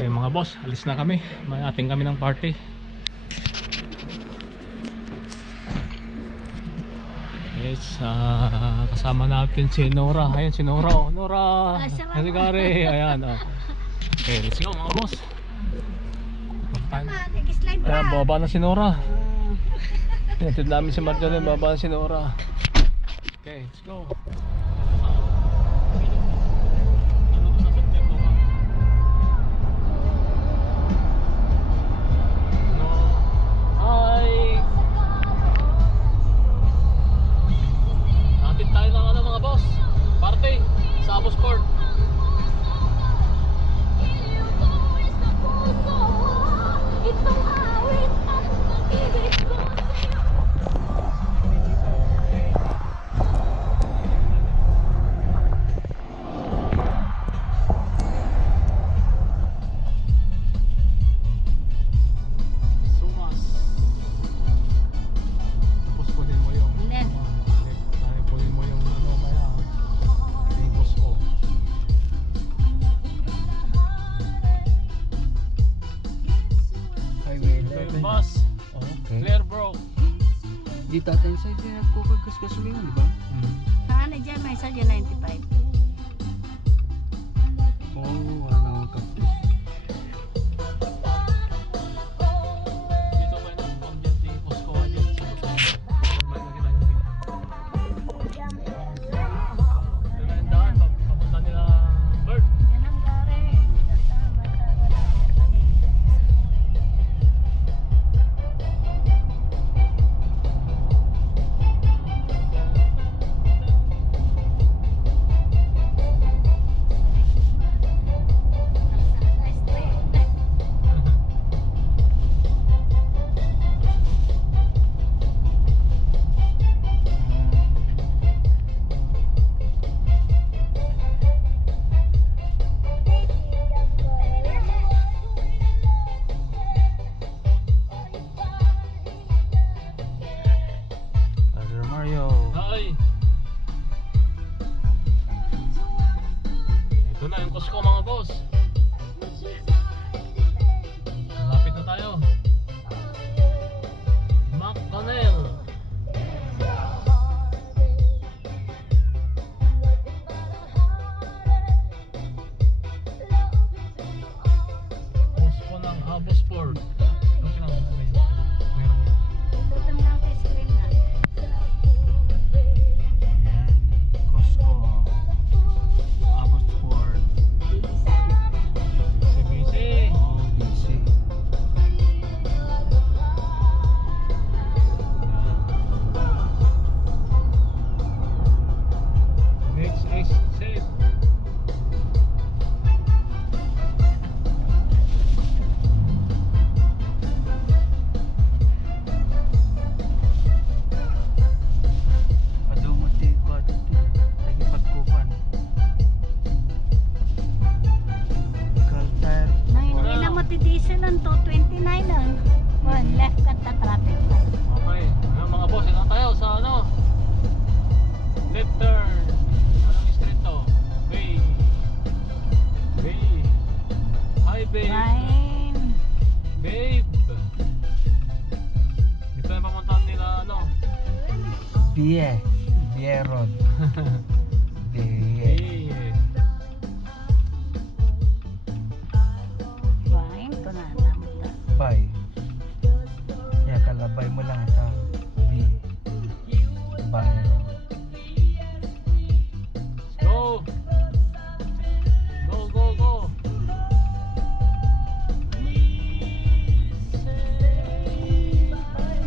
Okay mga boss, alis na kami. May ating kami ng party. Yes, kasama natin si Nora. Ayan si Nora, oh. Nora, si Gary. Ayan, oh. Okay, let's go mga boss. Ayan, baba na si Nora. Ayan, namin si Marjorie, baba na si Nora. Okay, let's go. Sport. Di tatay sa din nagkukagkas-kasulingan, di ba? Ano dyan, may isa dyan 95. Oo, wala akong kapit. Dito kayo ng pang-jet yung Costco dyan sa may nakita nyo dito. Pero yung daan, papunta nila Bird. Yan ang gari. Ito na yung Costco mga boss. Malapit na tayo. McDonald's. Costco ng Habo Sport. Okay lang, meron yan. Tutong lang kay screen na. Yan, Costco. Abot Sport. Busy. Oh, busy. Next is safe. Padumot di ko ato ito. Lagi pagkukan. Kaltar. Ngayon, ilan mo ti diesel lang to? 29 lang. One left kat ta traffic light. Okay, ano mga boss, ito tayo sa ano? Left turn. Anong street to? Bay. Hi babe. Fine. Babe. Dito yung pamuntahan nila ano? Bie Road. Bie. Bay. Fine. Ito na lang. Bay. Ya kalabay mo lang ito. Bie Road. Go. Go.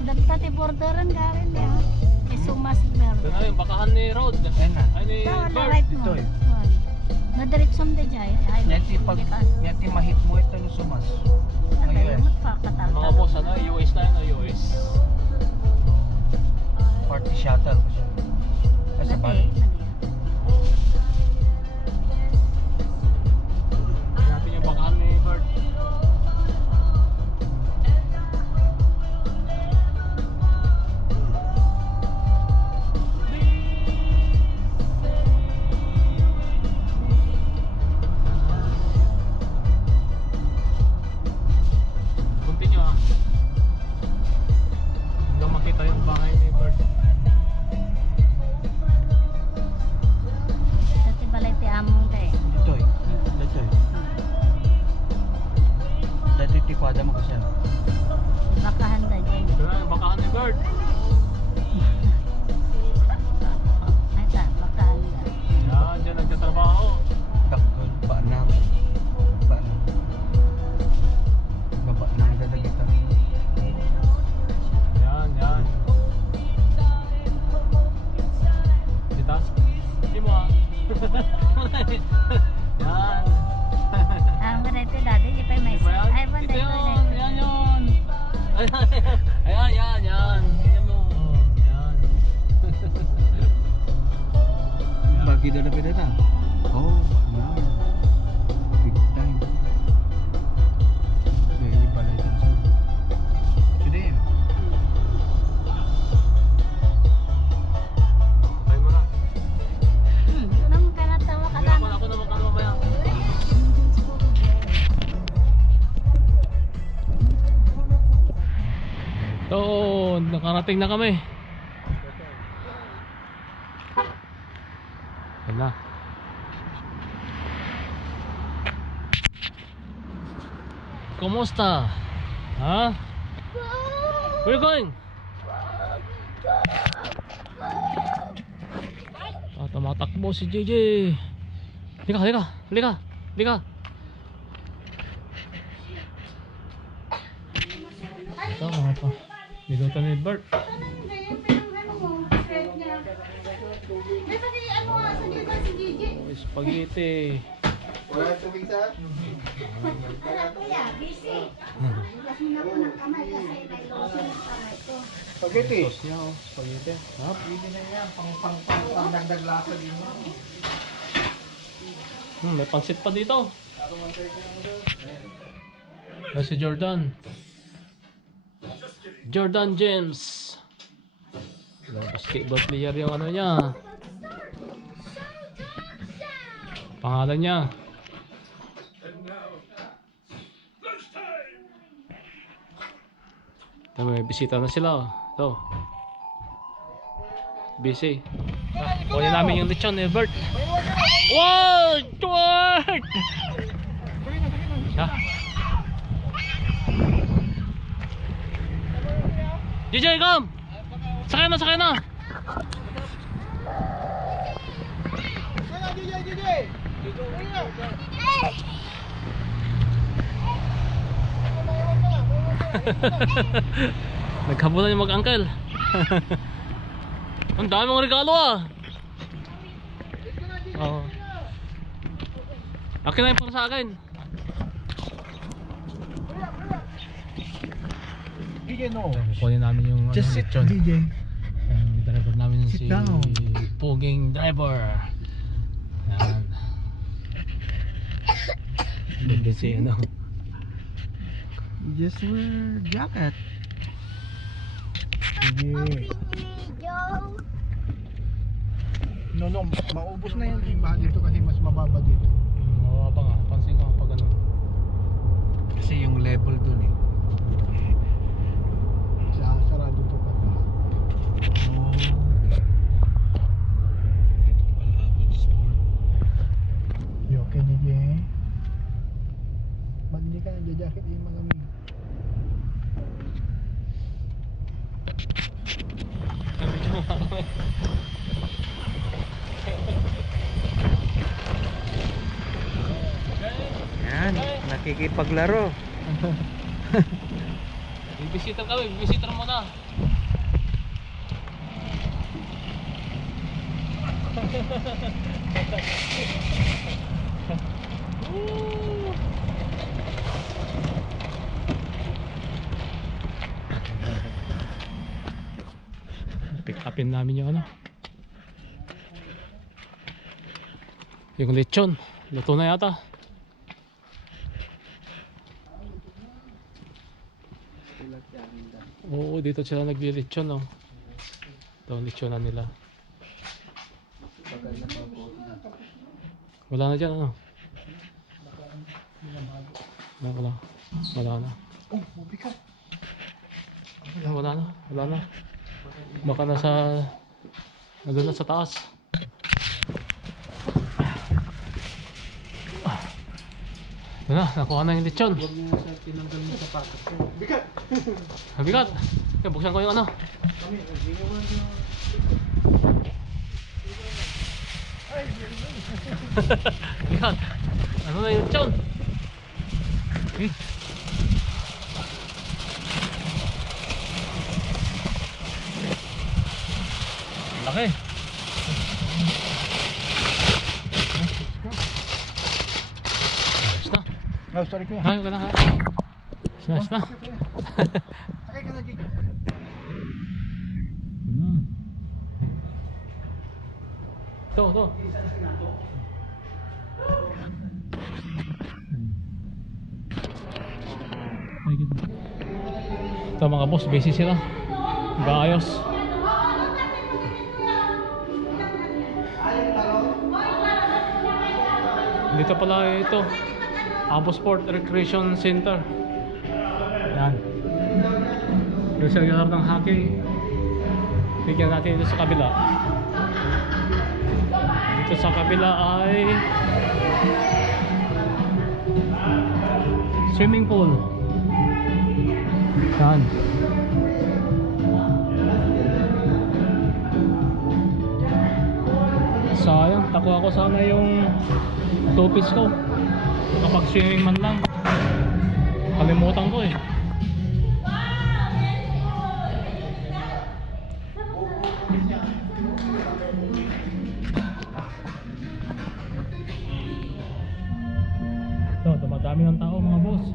Dagta ti borderan garin niya. Isumas Ito verde. na yung bakahan ni Road. Ayan na. Ay ni Ito, Bird. right mo. Ito eh. Nadiretsyon de jay. Nyati mahit mo ito no sumas. Ngayon. Mga boss, ano? US na yun, US. Party shuttle. Ay, sa balik. Tingnan natin yung bakahan ni Bird. Bert. Ay, ta, baka ano yan. Yan, dyan nagtatrabaho. Dakol, paanang. Paanang. Baba nang dadagitan. Yan, yan. Kita? Hindi mo ah. Yan. Ah, ganito dati, di pa may Di ba yan? ay, ba, Ito ito, yun. Yan yun. Ayan, yan, yan. Yan mo. Yan. Bagi daw na pinata. Oh, wow. Big time. May balay dun sa. Today. Patay mo na. Ito naman ka natawa ka lang. Ako naman ka mamaya. So, nakarating na kami. Yan na. Kumusta? Ha? Where you going? Tumatakbo si JJ. Halika, halika, halika, halika. Ito mga pa. Niluto ni Bert. Spaghetti. Wala tubig sa? Wala kuya, busy. Lasing na po ng kamay kasi may lotion ng kamay ko. Spaghetti. Sauce niya oh, spaghetti. Hap. Pwede na yan. Pang dagdag lasa din mo. May pansit pa dito. Si Jordan. Jordan James. Basketball player yung ano niya. Pangalan niya. Ito, may bisita na sila. Ito. Busy. Kunin namin yung lechon ni Bert. Wow! Bert! Siya. DJ, come! Sakay na, sakay na! Naghabulan yung mag-uncle. Ang dami mong regalo ah. Oo. Akin na yung para sa akin. DJ no. Kunin namin yung Just sit, lechon. DJ. Yung driver namin Sit si down. Puging driver. Yan. Hindi si ano. Just wear jacket. DJ. No, maubos na yan iba dito kasi mas mababa dito. Mababa nga. Pansin ko pag ano. Kasi yung level dun eh. Sarado to pa lahat. Oh. You okay, DJ? Ba't hindi ka nagja-jacket yung malamig? Yan, nakikipaglaro. Bibisita kami. Bibisita muna. Pick upin namin yung ano. Yung lechon. Luto na yata. Oo, dito sila nagli-lechon oh. Ito ang lechonan nila. Wala na dyan ano? Wala. Wala na. Oh, mabigat. Wala na. Wala na. Baka nasa... Nandun na sa taas. Yun na, nakuha na yung lechon. Huwag mo sa tinanggal mo sapatos ko. Bigat! Mabigat. Okay, buksan ko yung ano. Kami, ginawa niyo. Bigat. Ano na yung lechon? Laki. Ayos na. Oh, sorry kuya. Ayos na. Ayos na. Sakay ka na, Jake. Ito. Ito mga boss, busy sila. Nag-aayos. Dito pala ito, Abo Sport Recreation Center. Yan. Yung sa lugar ng hockey. Bigyan natin ito sa kabila. Dito sa kabila ay swimming pool. Yan. Sayang, takuha ko sana yung tupis ko kapag swimming man lang. Kalimutan ko eh. So, dumadami ng tao mga boss.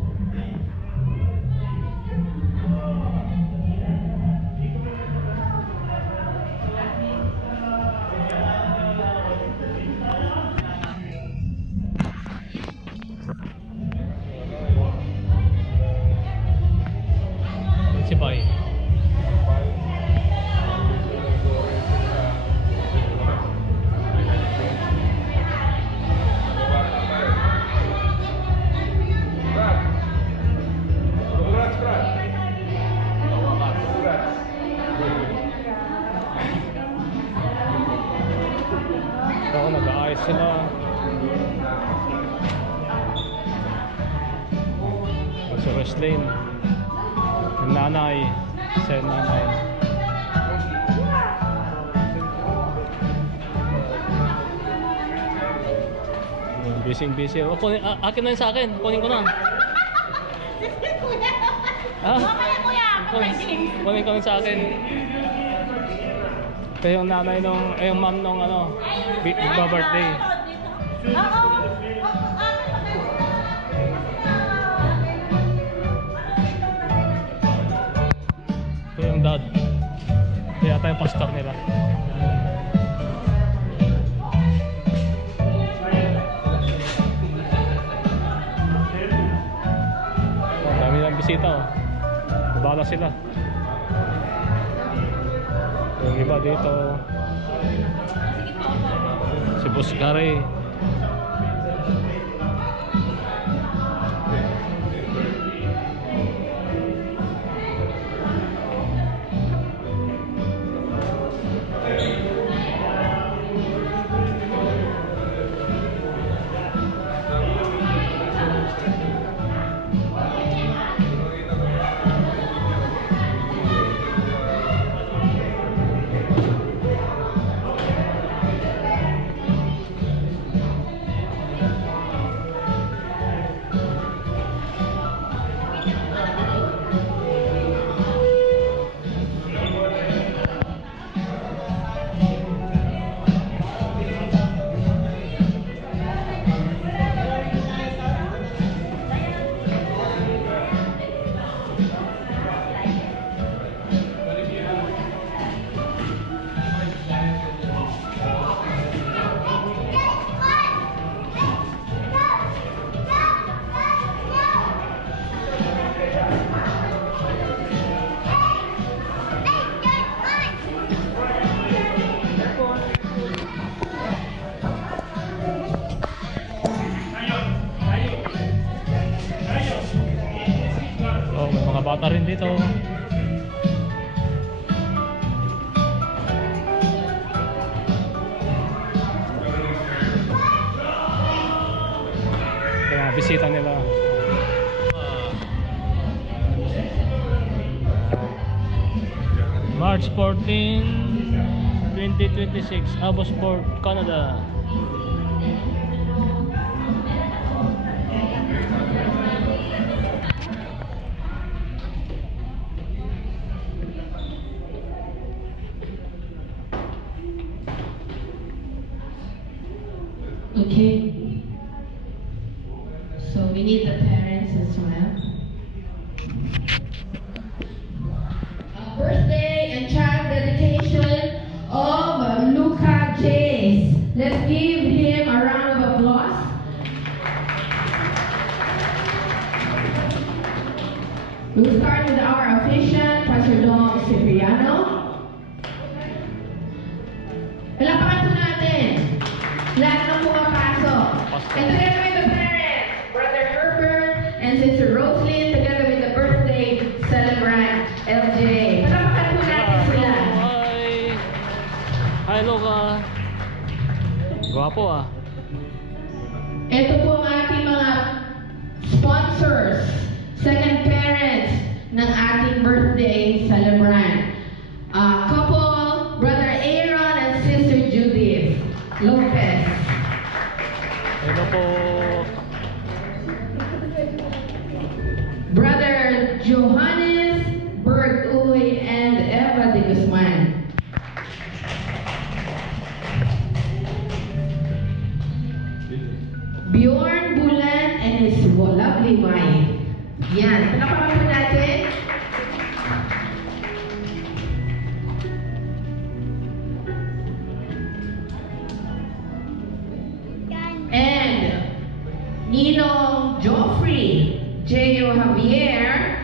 Si Bay. Oo, nag-aayos sila. Si Roslyn, yung nanay, sa nanay. Busy. Oh, kunin, akin na yun sa akin. Kunin ko na. Ah? Kunin ko na sa akin. Ito yung nanay nung, yung mom nung ano, birthday. Ito yung dad. Ito yata yung pastor nila. Oh, dami ng bisita oh. Babala sila. Yung iba dito si Boss Gary. bata rin dito. Yung mga bisita nila. March 14, 2026, Abosport, Canada. Okay. So we need the parents as well. Birthday and child dedication of Luca Jace. Let's give him a round of applause. We'll start with our official, Pastor Dom Cipriano. Palapakan po natin lahat ng pumapasok. And together with the parents, Brother Herbert and Sister Roslyn, together with the birthday celebrant, LJ. Palapakan po natin sila. Hi! Hi, Loka! Gwapo ah. Ito po ang ating mga sponsors, second parents ng ating birthday celebrant. Couple, Brother Aaron and Sister Judith Lopez. Hello po. Brother Johannes Berg-Uy and Eva de Guzman. Bjorn Bulan and his lovely wife. Yan. Palapakan po natin. And Ninong Joffrey, J.O. Javier,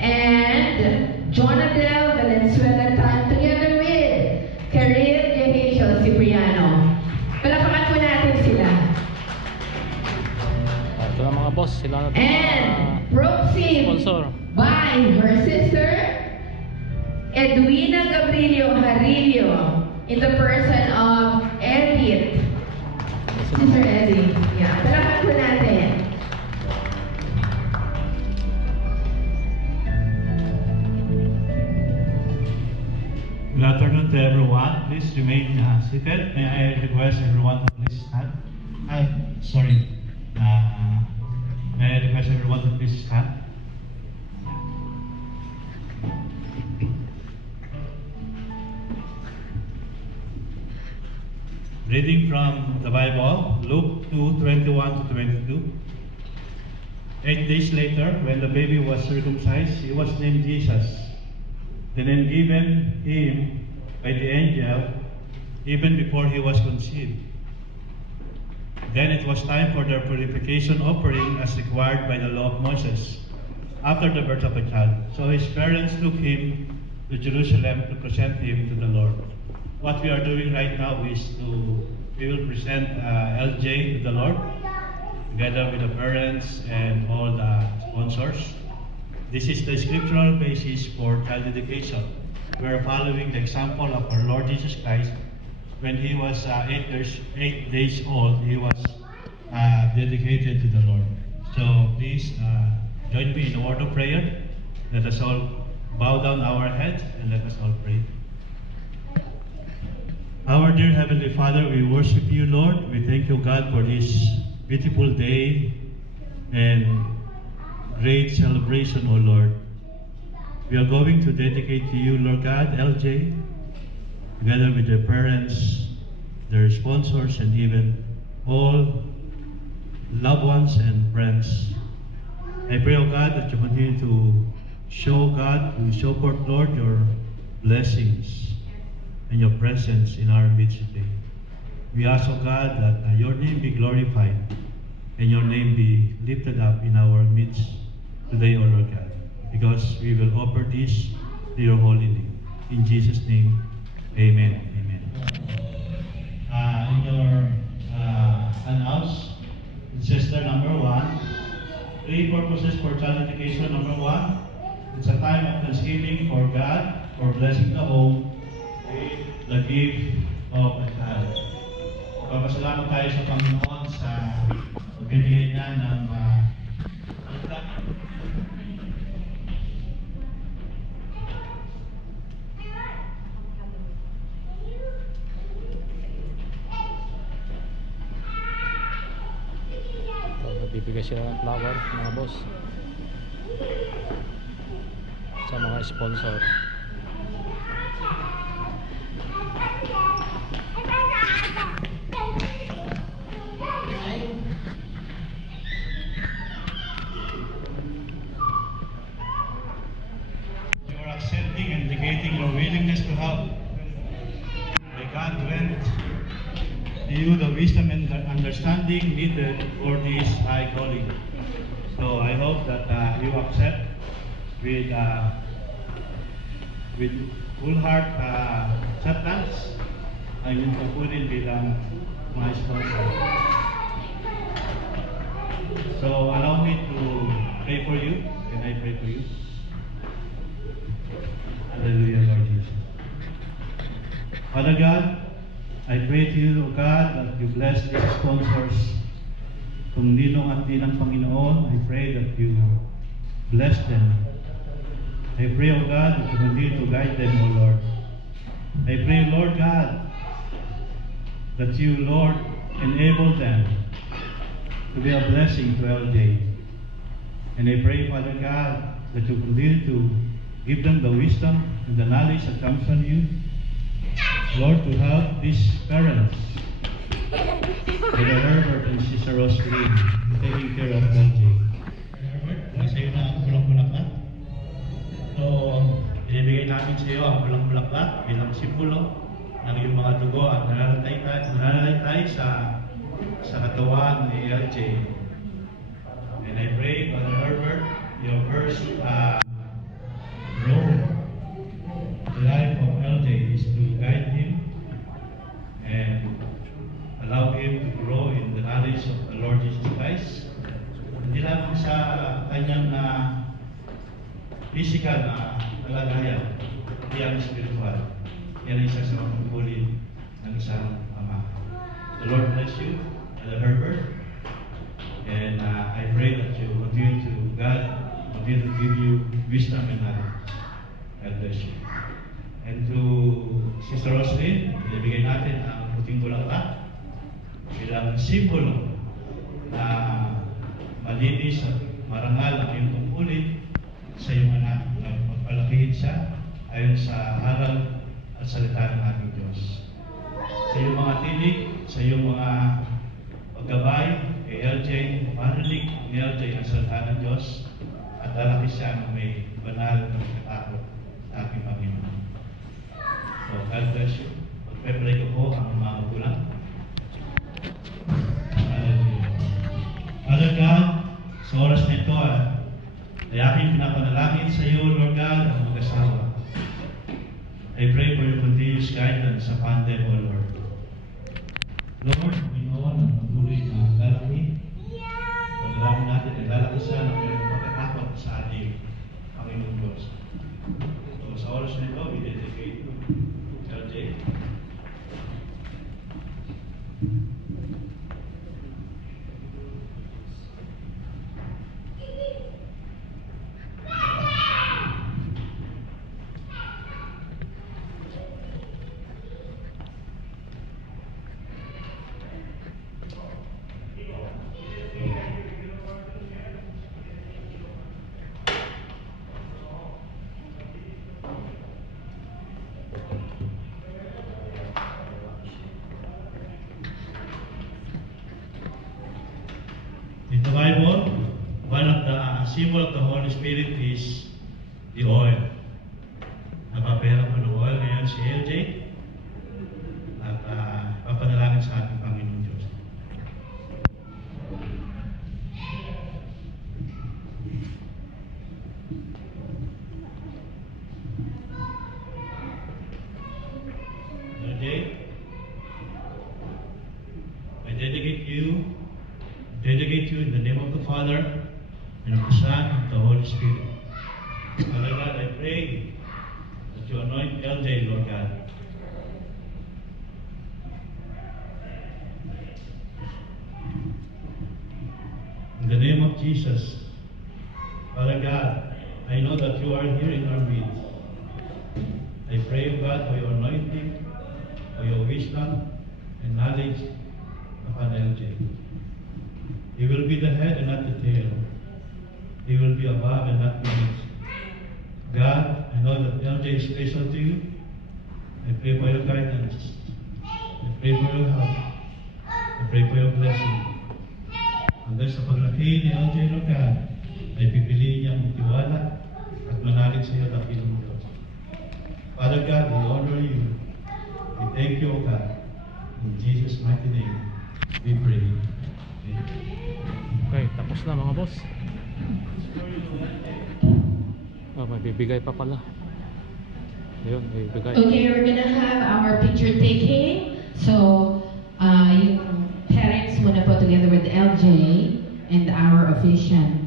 and Jonadel Valenzuela Tan, together with Karil Jehisho Cipriano. Palapakan po natin sila. Ito na mga boss, sila na And proceed sponsor. by her sister, Edwina Gabrielio Jarillo, in the person of Edith. Sister Eddie. Yeah, palapakan po natin. Good afternoon to everyone. Please remain seated. May I request everyone to please stand? Sorry. May I request everyone to please stand? Reading from the Bible, Luke 2:21 to 22. 8 days later, when the baby was circumcised, he was named Jesus, the name given him by the angel even before he was conceived. Then it was time for their purification offering as required by the law of Moses after the birth of a child. So his parents took him to Jerusalem to present him to the Lord. What we are doing right now is we will present LJ to the Lord together with the parents and all the sponsors. This is the scriptural basis for child dedication. We are following the example of our Lord Jesus Christ. When he was 8 days old, he was dedicated to the Lord. So please join me in a word of prayer. Let us all bow down our heads and let us all pray. Our dear Heavenly Father, we worship you, Lord. We thank you, God, for this beautiful day and great celebration, O Lord. We are going to dedicate to you, Lord God, LJ, together with their parents, their sponsors, and even all loved ones and friends. I pray, O God, that you continue to show, God, to show forth, Lord, your blessings and your presence in our midst today. We ask, O God, that your name be glorified and your name be lifted up in our midst today, O Lord God, because we will offer this to your holy name. In Jesus' name, amen. Amen. In your announce, sister number 1, 3 purposes for child education. Number 1, it's a time of thanksgiving for God for blessing the home with the gift of a child. Papasalamat tayo sa Panginoon sa pagbibigay niya ng sila ng flower, mga boss. Sa mga sponsor. You are accepting and indicating your willingness to help. May God grant you the wisdom and the understanding needed for this high calling. So I hope that you accept with full heart acceptance ang inyong tungkulin bilang mga sponsor. So allow me to pray for you. Can I pray for you? Hallelujah, Lord Jesus. Father God, I pray to you, O God, that you bless these sponsors. Kung ninong at ninang Panginoon, I pray that you bless them. I pray, O God, that you continue to guide them, O Lord. I pray, Lord God, that you, Lord, enable them to be a blessing to LJ. And I pray, Father God, that you continue to give them the wisdom and the knowledge that comes from you, Lord, to help these parents, Brother Herbert and Sister Rosalie, taking care of LJ. Herbert, nasa iyo na ang bulang-bulaklak. So, binibigay namin sa iyo ang bulang-bulaklak bilang simbolo ng iyong mga dugo at nananalaytay sa katawan ni LJ. And I pray, Brother Herbert, your first role in the life of LJ is to guide him and allow him to grow in the knowledge of the Lord Jesus Christ. Hindi lang sa kanyang physical na kalagayan, hindi ang spiritual. Yan ang isa sa mga tungkulin ng isang ama. The Lord bless you, Brother Herbert. And I pray that you continue to give you wisdom and knowledge. God bless you. And to Sister Rosalie, ibigay natin ang puting bulaklak bilang simbolo na malinis at marangal ang iyong tungkulin sa iyong anak na magpalakihin siya ayon sa aral at salita ng ating Diyos. Sa iyong mga tinig, sa iyong mga paggabay kay LJ, marinig ni LJ ang salita ng Diyos at lalaki siya na may banal na pagkatakot sa aking Panginoon. So, God bless you. Pag-pray ko po ang mga magulang. Hallelujah. Father God, sa oras na ito, ay aking pinapanalangin sa iyo, Lord God, ang mag-asawa. I pray for your continuous guidance upon them, O Lord. Lord, Panginoon, ang patuloy na lalaki. Panalangin natin ay lalaki siya na may pagkatakot sa ating Panginoon Diyos. So, sa oras na ito, we dedicate to LJ. In the Bible, one of the symbol of the Holy Spirit is the oil. Napapera ko ng oil ngayon si LJ at papanalangin sa ating Panginoon Diyos. LJ, I dedicate you in the name of the Father, and of the Son, and of the Holy Spirit. Father God, I pray that you anoint LJ, Lord God. In the name of Jesus, Father God, I know that you are here in our midst. I pray, God, for your anointing, for your wisdom and knowledge upon LJ. He will be the head and not the tail. He will be above and not beneath. God, I know that LJ is special to you. I pray for your guidance. I pray for your help. I pray for your blessing. Hanggang sa paglaki ni LJ, Lord God, ay pipiliin niyang magtiwala at manalig sa iyo dakilang Diyos. Father God, we honor you. We thank you, O God. In Jesus' mighty name, we pray. Amen. Okay, tapos na mga boss. May bibigay pa pala. Ayun, may bibigay. Okay, we're gonna have our picture taking. So, yung parents muna po together with LJ and our officiant.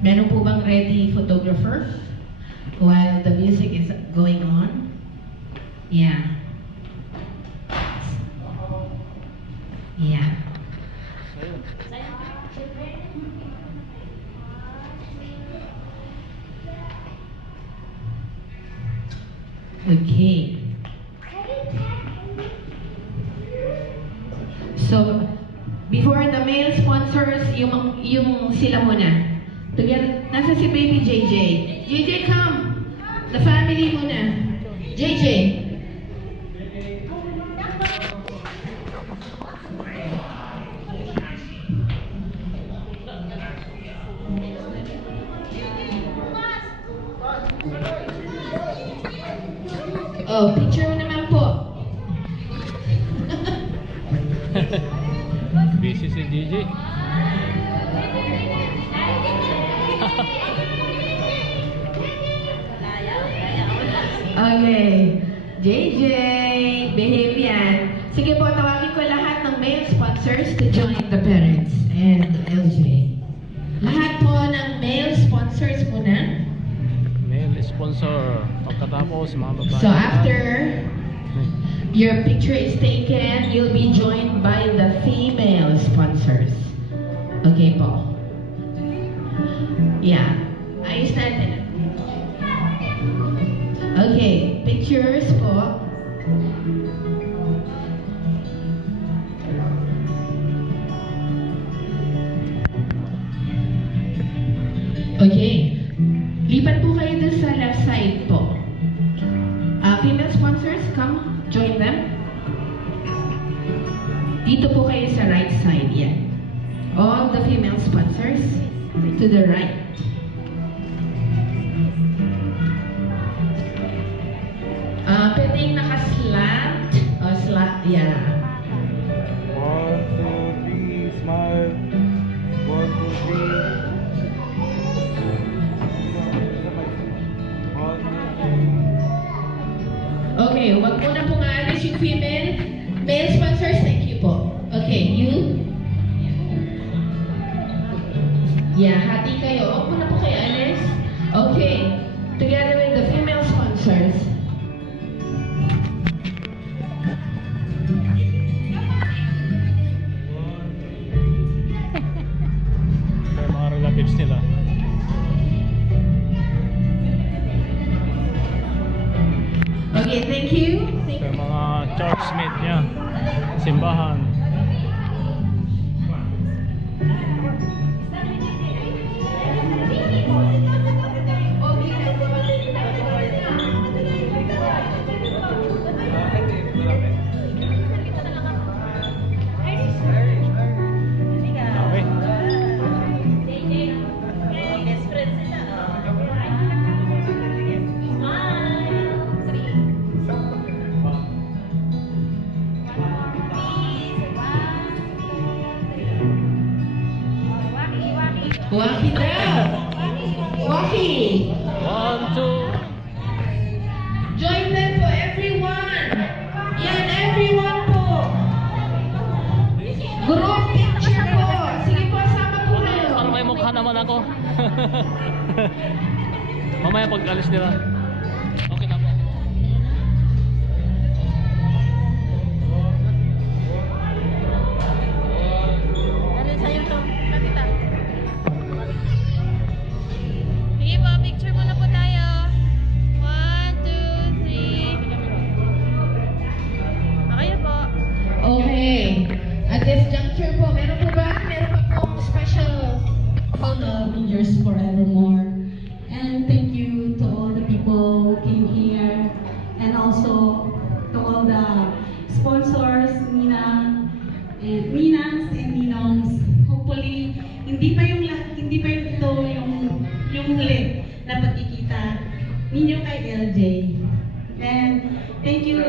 Meron po bang ready photographer while the music is going on? Yeah. Yeah. Okay. So, before the male sponsors, yung sila muna. Together, nasa si baby JJ. JJ, come! The family muna. JJ. Oh, picture mo naman po. Busy si DJ. Okay. JJ, behave yan. Sige po, tawagin ko lahat ng male sponsors to join the parents and LJ. Lahat po ng male sponsors muna. Male sponsor. Pagkatapos, mga babae. So after your picture is taken, you'll be joined by the female sponsors. Okay po. Yeah. Ayos natin. Okay. Pictures po. Okay. Lipat po kayo dun sa left side po. Female sponsors, come join them. Dito po kayo sa right side, yan. All the female sponsors to the right. Pwedeng naka-slant. O, slant, yeah. 1, 2, 3, smile. 1, 2, 3. Okay, wag mo na pong aalis yung female. Male sponsors, thank you po. Okay, you? Yeah, hati kayo. Wag mo na po kayo alis. Okay, together with the female sponsors. May mga relatives nila. Okay, thank you. May mga churchmate niya. Simbahan. Dami. Waki daw. Waki. 1, 2. Join them po, everyone. Yan, everyone po. Group picture po. Sige po, sama po kayo. Parang may mukha naman ako. Mamaya pag alis nila. Okay na po. Sige po, picture muna po tayo. 1, 2, 3. Okay na po. Okay. At this hindi pa yung ito yung huli na pagkikita ninyo kay LJ. And thank you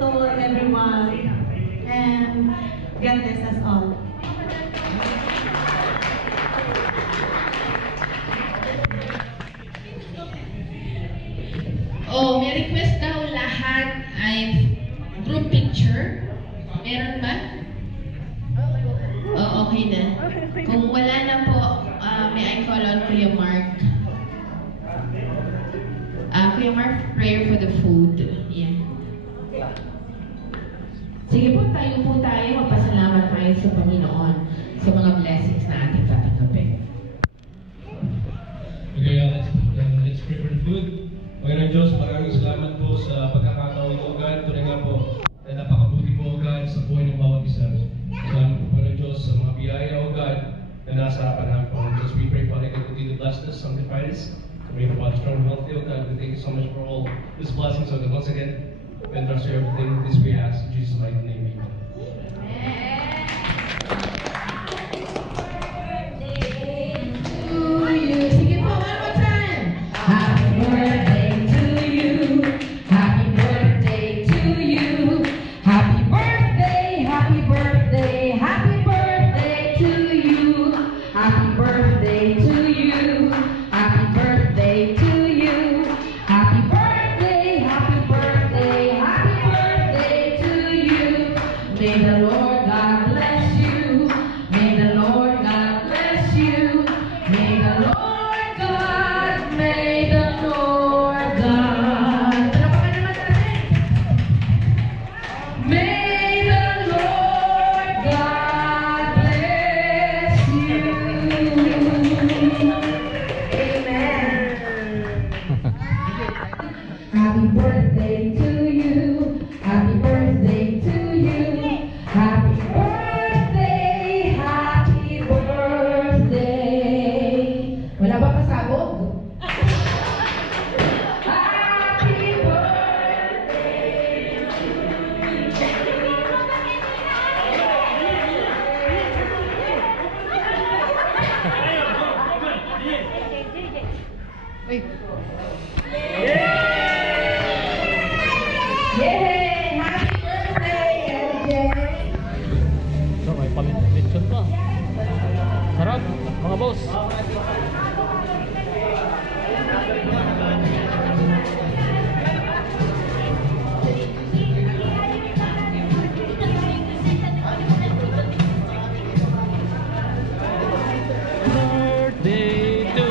to everyone. And God bless us all. Oh, may request daw lahat ay group picture. Meron ba? Oh, okay na. Kung wala na po, may I call on Kuya Mark. Kuya Mark, prayer for the food. Yeah. Sige po, tayo. Magpasalamat tayo sa Panginoon sa mga blessings na ating tatanggapin. Okay, let's pray for the food. Panginoon Diyos, maraming salamat po sa pagkakataon mo, God. Tunay nga po na napakabuti mo, God, sa buhay ng bawat isa. Salamat po, Panginoon Diyos, sa mga biyaya, O God, na nasa harapan namin, Panginoon Diyos. We pray, Father, God, continue to bless us, sanctify us. May about strong and healthy, O God. We thank you so much for all these blessings, O God. Once again, we trust you everything. This we ask in Jesus' mighty name. Amen. Sige po, one more time. Happy birthday to you. Happy birthday to you. Happy birthday, happy birthday, happy birthday to you. Happy birthday to you. Happy birthday to you. Happy birthday, happy birthday, happy birthday to you. May the Lord God bless you. May the Lord God bless you. May the Lord God, may the Lord God. Talapakan naman natin. May the Lord God bless you. Amen. Happy birthday to you. Happy birthday to you. Happy birthday. Happy birthday. Wala ba pasabog? Happy birthday. Yay! Happy birthday, LJ! So, may pamilitsyon pa. Sarap, mga boss. Birthday to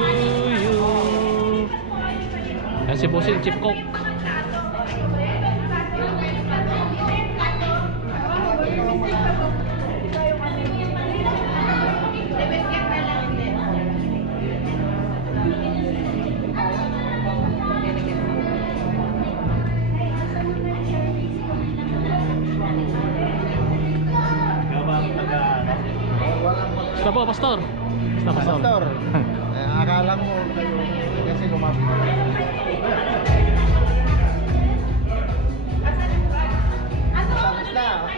you. Yan si Bossing Chip Cook. Basta po, Pastor. Basta, Pastor. Akala mo kasi lumapit.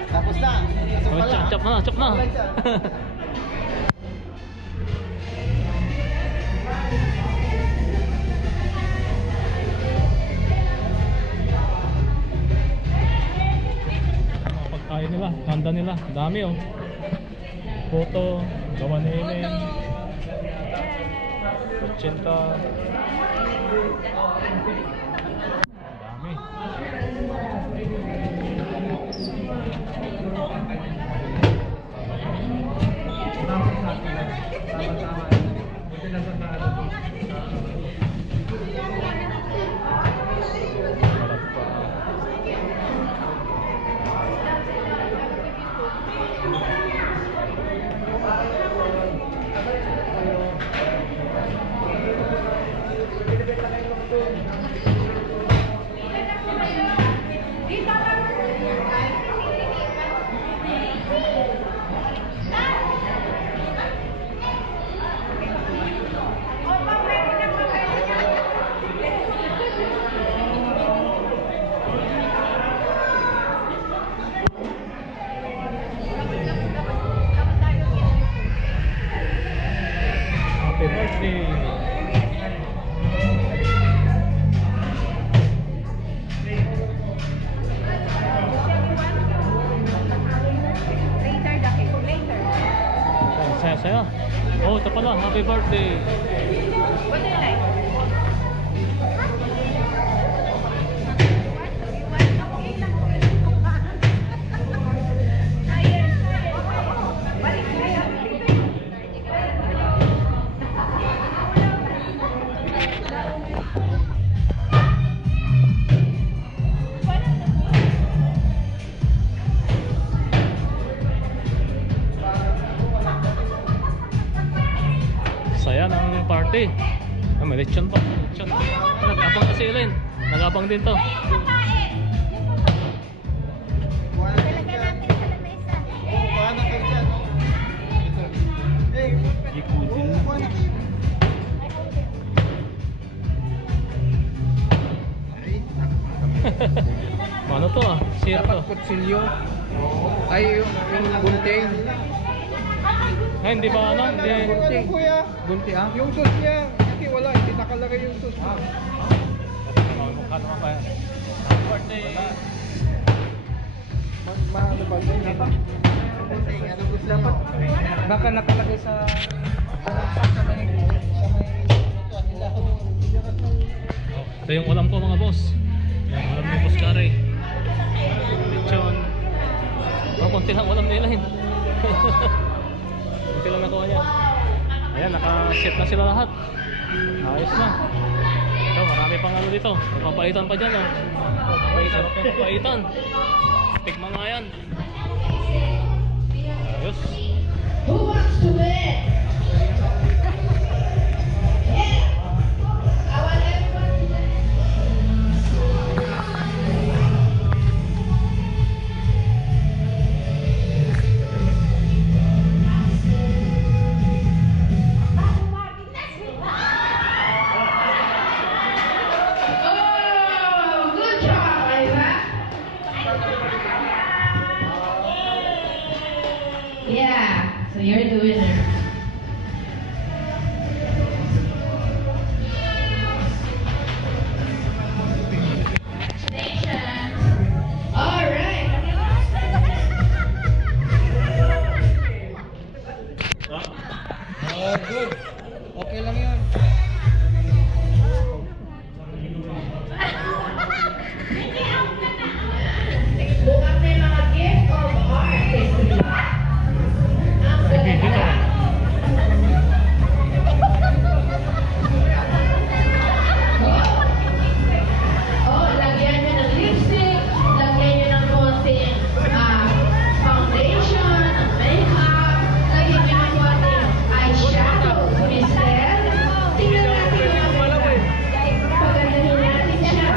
Tapos na. Oh, chop na, chop na. Pagkain nila, handa nila, dami oh. Photo, gawa ni Inen. 80. Dami. Happy birthday. Ang saya-saya. Oh, ito pala. Happy birthday. Saya ng party. Ah, may lechon pa. Lechon. Nag-abang kasi Ellen. Nag-abang din to. Ano to ah? Sir to. Kutsilyo. Ay, yung gunting. Ay, hindi ba ano? Hindi. Gunting. Gunting ah? Yung sus niya. Kasi wala, hindi nakalagay yung sus. Mukha naman pa yan. Happy birthday. Ano ba? Dapat baka nakalagay sa may Ito yung ulam ko mga boss. Yung ulam ni Boss Kare. Lechon. Oh, konti lang ulam nila yun. Konti lang nakuha niya. Ayan, naka-set na sila lahat. Ayos na. Ito, marami pang ano dito. May papaitan pa dyan oh. Sarap yung papaitan. Tikman nga yan. Ayos. Who wants to win? Yeah! I want everyone to win. Oh, good job, Isaac. Yeah, so you're the winner. Congratulations. All right. Oh, good. Okay lang yun. Bukas may mga gift of art. Ang ganda. Oh, lagyan nyo ng lipstick, lagyan nyo ng konting foundation, makeup, lagyan nyo ng konting eyeshadow. Mister, tingnan natin yung maganda. Pagandahin natin siya.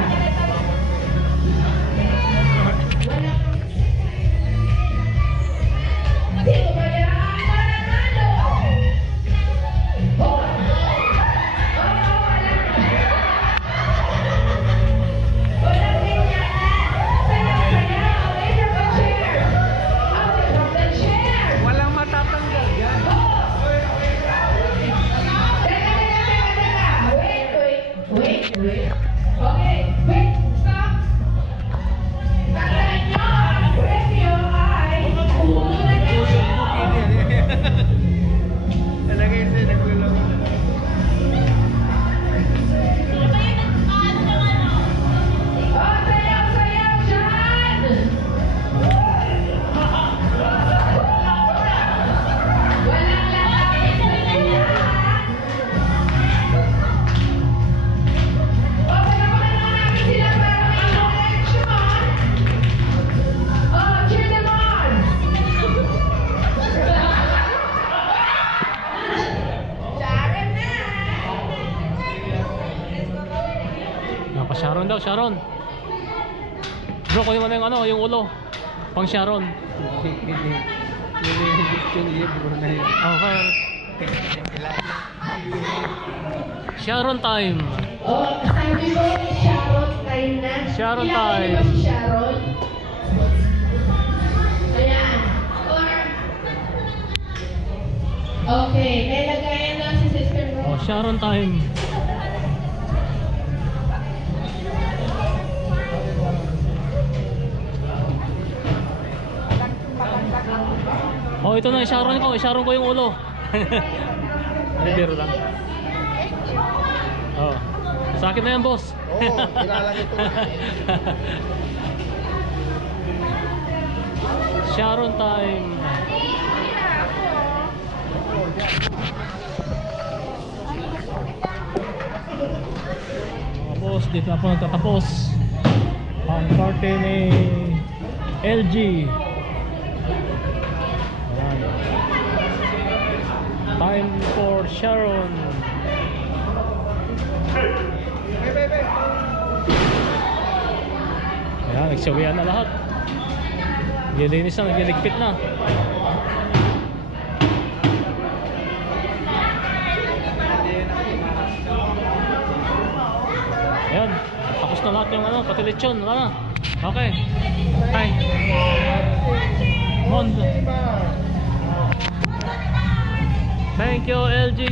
Sino ba yan? Mananalo! Oh! Walang ganyan! Sayaw-sayaw! Away from the chair! Away from the chair! Walang matatanggal yan. Teka! Wait! Okay, wait! Stop! Tandaan nyo! Ang premyo ay pumunta kayo! Talagay siya nagulong. Oh, sayaw-sayaw dyan! Walang lalaki sa inyo! Oh, palapakan naman natin sila para may connection! Oh, cheer them on! Sharon na! Pa-Sharon daw, Sharon. Bro, kunin mo na yung ano, yung ulo. Pang Sharon. Yung libro na yun. Okay. Sharon time. Oh, sabi ko, Sharon time na. Sharon Kilala niyo ba time. si Sharon? Ayan. Okay, may lagayan lang si Sister Sharon time. Oh, ito na, Sharon ko. Sharon ko yung ulo. Hindi, biro lang. Oh. Sa akin na yan, boss. Oo, nilalagay ko na. Sharon time. Boss, dito na po nagtatapos ang party ni LG. Ayan. Time for Sharon. Ayan, nagsawian na lahat. Nililinis na, nagliligpit na. Ayan, tapos na lahat yung ano, pati lechon, wala na. Okay. Hi. Mondo. Thank you, LG.